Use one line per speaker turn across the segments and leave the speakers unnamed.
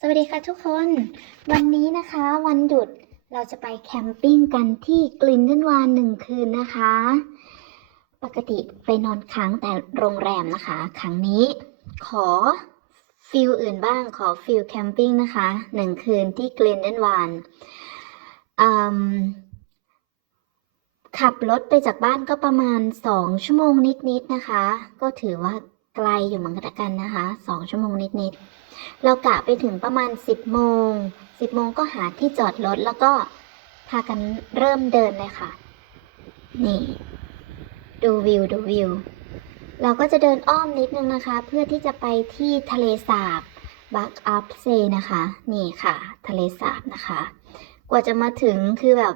สวัสดีค่ะทุกคน วันนี้นะคะวันหยุดเราจะไปแคมปิ้งกันที่กลินเดนวานหนึ่งคืนนะคะ ปกติไปนอนค้างแต่โรงแรมนะคะ ครั้งนี้ขอฟิลอื่นบ้างขอฟิลแคมปิ้งนะคะหนึ่งคืนที่กลินเดนวานขับรถไปจากบ้านก็ประมาณสองชั่วโมงนิดๆนะคะ ก็ถือว่า ไกลอยู่เหมือนกันนะคะสองชั่วโมงนิดๆเรากะไปถึงประมาณ 10โมง10โมงก็หาที่จอดรถแล้วก็พากันเริ่มเดินเลยค่ะ นี่ ดูวิวดูวิว เราก็จะเดินอ้อมนิดนึงนะคะ เพื่อที่จะไปที่ทะเลสาบบักอัพเซนะคะ นี่ค่ะ ทะเลสาบนะคะ กว่าจะมาถึงคือแบบ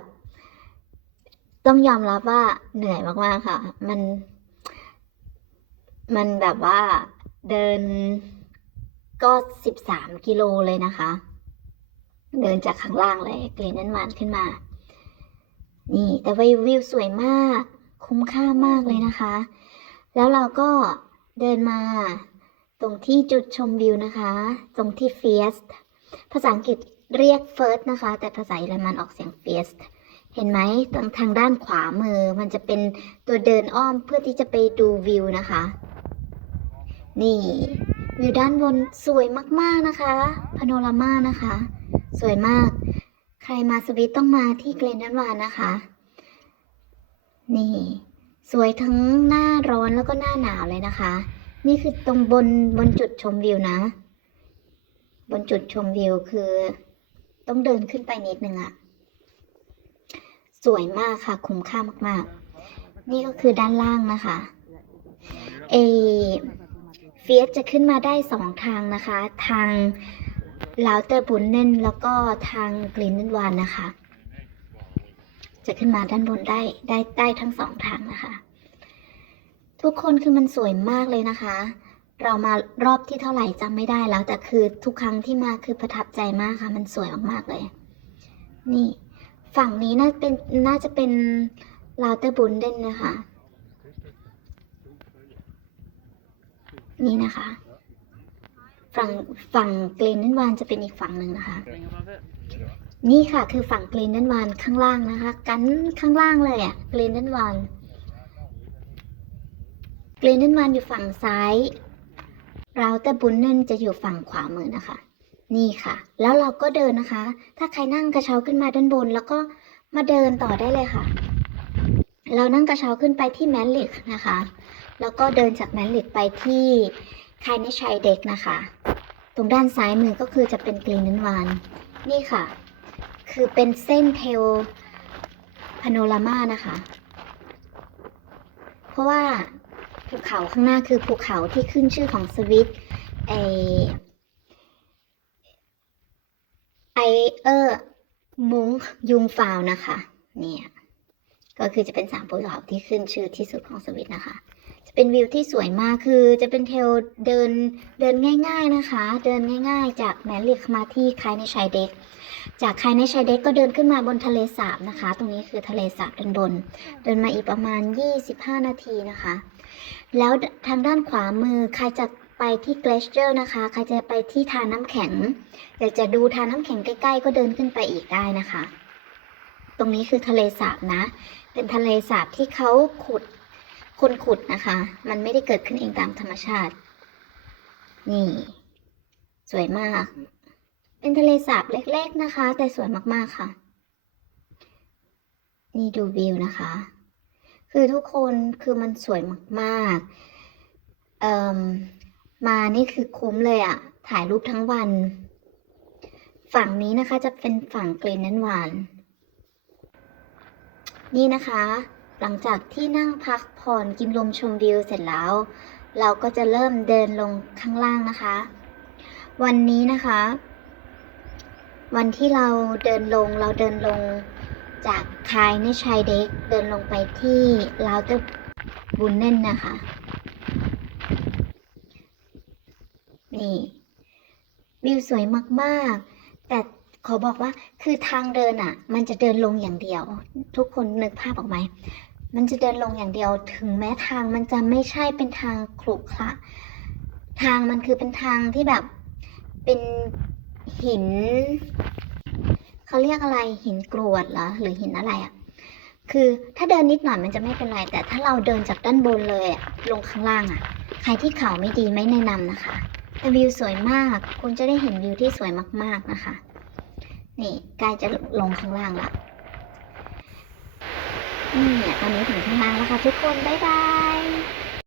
ต้องยอมรับว่าเหนื่อยมากๆค่ะ มัน มันแบบว่าเดินก็สิบสามกิโลเลยนะคะ เดินจากข้างล่างเลยเกรนนันวานขึ้นมา นี่ แต่วิววิวสวยมาก คุ้มค่ามากเลยนะคะ แล้วเราก็เดินมาตรงที่จุดชมวิวนะคะ ตรงที่ Fiest ภาษาอังกฤษเรียก First นะคะ แต่ภาษาเยอรมันออกเสียง Fiest เห็นไหมทางทางด้านขวามือ มันจะเป็นตัวเดินอ้อมเพื่อที่จะไปดูวิวนะคะ นี่วิวด้านบนสวยมากๆนะคะพาโนรามานะคะ สวยมาก ใครมาสวิตต้องมาที่เกรนดันวานนะคะ นี่ สวยทั้งหน้าร้อนแล้วก็หน้าหนาวเลยนะคะ นี่คือตรงบนบนจุดชมวิวนะ บนจุดชมวิวคือ ต้องเดินขึ้นไปนิดนึงอะสวยมากค่ะ คุ้มค่ามากๆ นี่ก็คือด้านล่างนะคะเอ ฟียสจะขึ้นมาได้สองทางนะคะ ทางลาวเตอร์บุนเนนแล้วก็ทางกลินเนวานนะคะ จะขึ้นมาด้านบนได้ได้ได้ทั้งสองทางนะคะ ทุกคนคือมันสวยมากเลยนะคะ เรามารอบที่เท่าไหร่จำไม่ได้แล้ว แต่คือทุกครั้งที่มาคือประทับใจมากค่ะ มันสวยมากๆเลย นี่ ฝั่งนี้น่าเป็นน่าจะเป็นลาวเตอร์บุนเดนนะคะ นี่นะคะ ฝั่งฝั่งเกรนนันวานจะเป็นอีกฝั่งหนึ่งนะคะ นี่ค่ะคือฝั่งเกรนนันวานข้างล่างนะคะ กันข้างล่างเลยอะเกรนนันวานเกรนนันวานอยู่ฝั่งซ้ายเราแต่บุญเนนจะอยู่ฝั่งขวามือนะคะ นี่ค่ะ แล้วเราก็เดินนะคะ ถ้าใครนั่งกระเช้าขึ้นมาด้านบน แล้วก็มาเดินต่อได้เลยค่ะ เรานั่งกระเช้าขึ้นไปที่แมนลิกนะคะ แล้วก็เดินจากแมนลิดไปที่คายในชัยเด็กนะคะ ตรงด้านซ้ายมือก็คือจะเป็นกรีนนันวานนี่ค่ะ คือเป็นเส้นเทลพาโนรามานะคะ เพราะว่าภูเขาข้างหน้าคือภูเขาที่ขึ้นชื่อของสวิตไอไอเออร์มุงยุงฟาวนะคะ เนี่ย ก็คือจะเป็นสามภูเขาที่ขึ้นชื่อที่สุดของสวิตนะคะ จะเป็นวิวที่สวยมากคือจะเป็นเทลเดินเดินง่าย ๆนะคะ เดินง่าย ๆ จากแมริกมาที่คายในชายเด็ก จากคายในชายเด็กก็เดินขึ้นมาบนทะเลสาบนะคะ ตรงนี้คือทะเลสาบด้านบน เดินมาอีกประมาณ 25 นาทีนะคะ แล้วทางด้านขวามือใครจะไปที่เกลเชอร์นะคะ ใครจะไปที่ทานน้ำแข็งอยากจะดูทานน้ำแข็งใกล้ๆ ก็เดินขึ้นไปอีกได้นะคะ ตรงนี้คือทะเลสาบนะ เป็นทะเลสาบที่เขาขุดคนขุดนะคะ มันไม่ได้เกิดขึ้นเองตามธรรมชาติ นี่ สวยมาก เป็นทะเลสาบเล็ก ๆนะคะ แต่สวยมากๆค่ะ นี่ดูวิวนะคะ คือทุกคนคือมันสวยมากๆเอ่มมานี่คือคุ้มเลยอะถ่ายรูปทั้งวัน ฝั่งนี้นะคะจะเป็นฝั่งกรีนนันวาน นี่นะคะ หลังจากที่นั่งพักผ่อนกินลมชมวิวเสร็จแล้ว เราก็จะเริ่มเดินลงข้างล่างนะคะ วันนี้นะคะ วันที่เราเดินลงเราเดินลงจากคายในชายเด็กเดินลงไปที่ลาวเตอร์บุนเน่นนะคะ นี่ วิวสวยมาก ๆ แต่ ขอบอกว่าคือทางเดินอะ มันจะเดินลงอย่างเดียว ทุกคนนึกภาพออกไหมมันจะเดินลงอย่างเดียวถึงแม้ทางมันจะไม่ใช่เป็นทางขรุขระทางมันคือเป็นทางที่แบบเป็นหินเขาเรียกอะไรหินกรวดเหรอหรือหินอะไรอะ่ะคือถ้าเดินนิดหน่อยมันจะไม่เป็นไร แต่ถ้าเราเดินจากด้านบนเลยลงข้างล่างอะ่ะ ใครที่เขาไม่ดีไม่แนะนำนะคะแต่วิวสวยมาก คุณจะได้เห็นวิวที่สวยมากๆนะคะ นี่ใกล้จะลงข้างล่างละนี่เนี่ยตอนนี้ถึงข้างล่างแล้วค่ะทุกคน บ๊ายบาย